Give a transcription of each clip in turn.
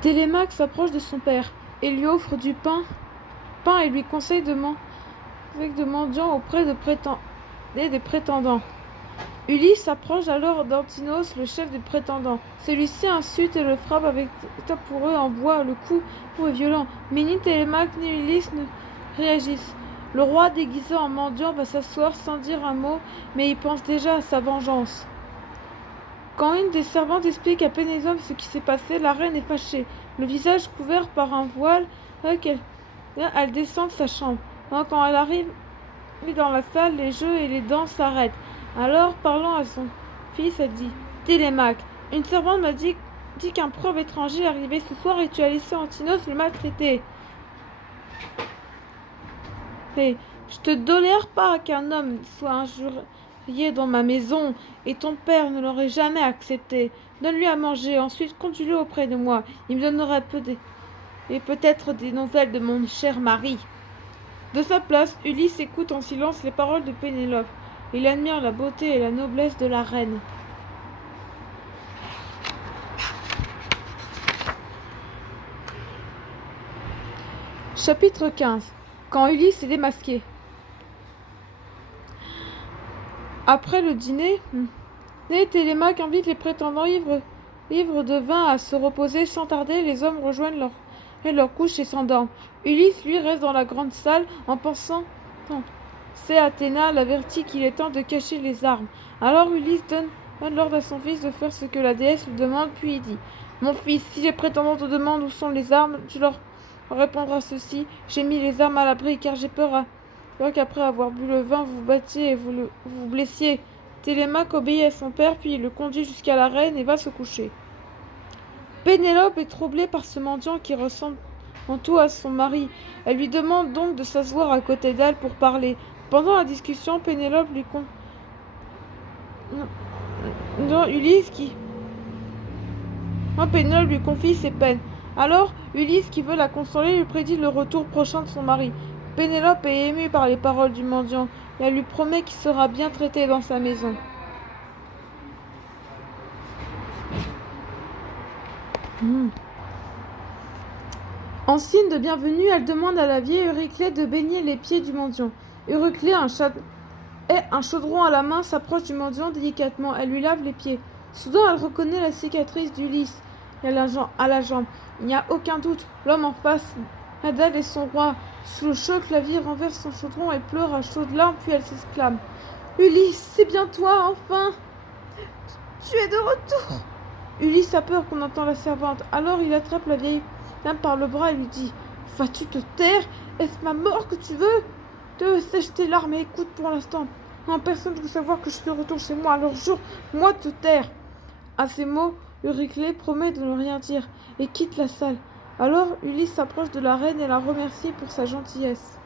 Télémaque s'approche de son père et lui offre du pain et lui conseille avec de mendiants auprès des prétendants. Ulysse s'approche alors d'Antinos, le chef des prétendants. Celui-ci insulte et le frappe avec tapoureux en bois. Le coup est violent, mais ni Télémaque ni Ulysse ne réagissent. Le roi, déguisé en mendiant, va s'asseoir sans dire un mot, mais il pense déjà à sa vengeance. Quand une des servantes explique à Pénélope ce qui s'est passé, la reine est fâchée. Le visage couvert par un voile, elle descend de sa chambre. Quand elle arrive dans la salle, les jeux et les danses s'arrêtent. Alors, parlant à son fils, elle dit « Télémaque, une servante m'a dit qu'un preuve étranger est arrivé ce soir et tu as laissé Antinos le maltraiter. Et je te tolère pas qu'un homme soit injurié dans ma maison, et ton père ne l'aurait jamais accepté. Donne-lui à manger, ensuite conduis-le auprès de moi. Il me donnera peut-être des nouvelles de mon cher mari. » De sa place, Ulysse écoute en silence les paroles de Pénélope. Il admire la beauté et la noblesse de la reine. Chapitre 15. Quand Ulysse est démasqué. Après le dîner, Télémaque invite les prétendants ivres de vin à se reposer. Sans tarder, les hommes rejoignent leur couche et s'endorment. Ulysse, lui, reste dans la grande salle en pensant. C'est Athéna l'avertit qu'il est temps de cacher les armes. Alors Ulysse donne l'ordre à son fils de faire ce que la déesse lui demande, puis il dit « Mon fils, si les prétendants te demandent où sont les armes, tu leur répondras ceci. J'ai mis les armes à l'abri car j'ai peur qu'après avoir bu le vin, vous vous battiez et vous blessiez. » Télémaque obéit à son père, puis il le conduit jusqu'à la reine et va se coucher. Pénélope est troublée par ce mendiant qui ressemble en tout à son mari. Elle lui demande donc de s'asseoir à côté d'elle pour parler. Pendant la discussion, Pénélope lui Pénélope lui confie ses peines. Alors, Ulysse, qui veut la consoler, lui prédit le retour prochain de son mari. Pénélope est émue par les paroles du mendiant et elle lui promet qu'il sera bien traité dans sa maison. En signe de bienvenue, elle demande à la vieille Euryclée de baigner les pieds du mendiant. Euryclée, un chaudron à la main, s'approche du mendiant délicatement. Elle lui lave les pieds. Soudain, elle reconnaît la cicatrice d'Ulysse à la jambe. Il n'y a aucun doute. L'homme en face d'elle est son roi. Sous le choc, la vieille renverse son chaudron et pleure à chaudes larmes, puis elle s'exclame. « Ulysse, c'est bien toi, enfin! Tu es de retour !» Ulysse a peur qu'on entende la servante. Alors il attrape la vieille dame par le bras et lui dit « Vas-tu te taire? Est-ce ma mort que tu veux? Sèche tes larmes et écoute pour l'instant. Personne ne veut savoir que je suis de retour chez moi, alors jure-moi de te taire. » À ces mots, Euryclée promet de ne rien dire et quitte la salle. Alors Ulysse s'approche de la reine et la remercie pour sa gentillesse.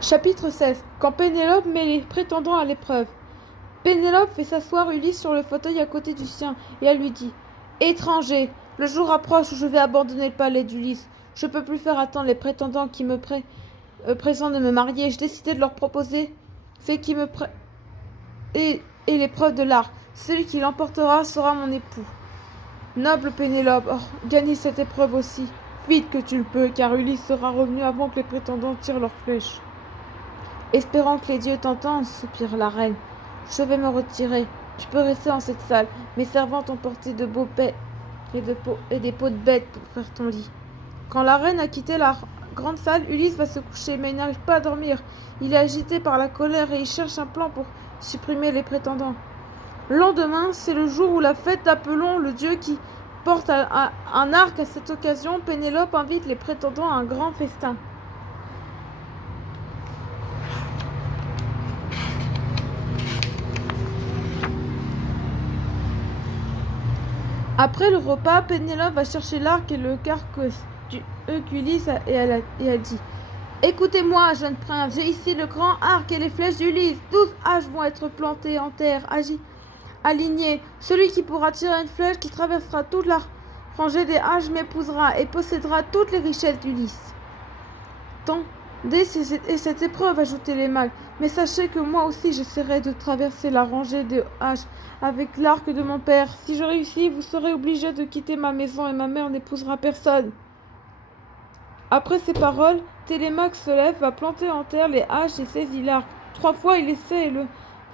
Chapitre 16. Quand Pénélope met les prétendants à l'épreuve. Pénélope fait s'asseoir Ulysse sur le fauteuil à côté du sien et elle lui dit « Étranger, le jour approche où je vais abandonner le palais d'Ulysse. Je peux plus faire attendre les prétendants qui me présentent de me marier. J'ai décidé de leur proposer et l'épreuve de l'arc. Celui qui l'emportera sera mon époux. Noble Pénélope, gagnez cette épreuve aussi. Vite que tu le peux, car Ulysse sera revenu avant que les prétendants tirent leurs flèches. » Espérant que les dieux t'entendent, soupire la reine. Je vais me retirer. Tu peux rester dans cette salle. Mes servantes ont porté de beaux paix et des peaux de bêtes pour faire ton lit. Quand la reine a quitté la grande salle, Ulysse va se coucher, mais il n'arrive pas à dormir. Il est agité par la colère et il cherche un plan pour supprimer les prétendants. Le lendemain, c'est le jour où la fête d'Apollon, le dieu qui porte un arc. À cette occasion, Pénélope invite les prétendants à un grand festin. Après le repas, Pénélope va chercher l'arc et le carquois d'Ulysse et elle dit « Écoutez-moi, jeune prince, j'ai ici le grand arc et les flèches d'Ulysse. 12 haches vont être plantées en terre, alignées. Celui qui pourra tirer une flèche qui traversera toute la rangée des haches m'épousera et possédera toutes les richesses d'Ulysse. » Attendez cette épreuve, ajoute Télémaque. Mais sachez que moi aussi j'essaierai de traverser la rangée de haches avec l'arc de mon père. Si je réussis, vous serez obligé de quitter ma maison et ma mère n'épousera personne. Après ces paroles, Télémaque se lève, va planter en terre les haches et saisit l'arc. 3 fois il essaie de le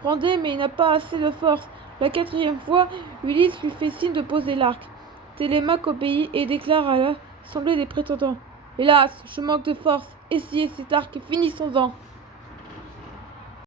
prendre, mais il n'a pas assez de force. La 4e fois, Ulysse lui fait signe de poser l'arc. Télémaque obéit et déclare à l'assemblée des prétendants: Hélas, je manque de force. Essayez cet arc et finissons-en.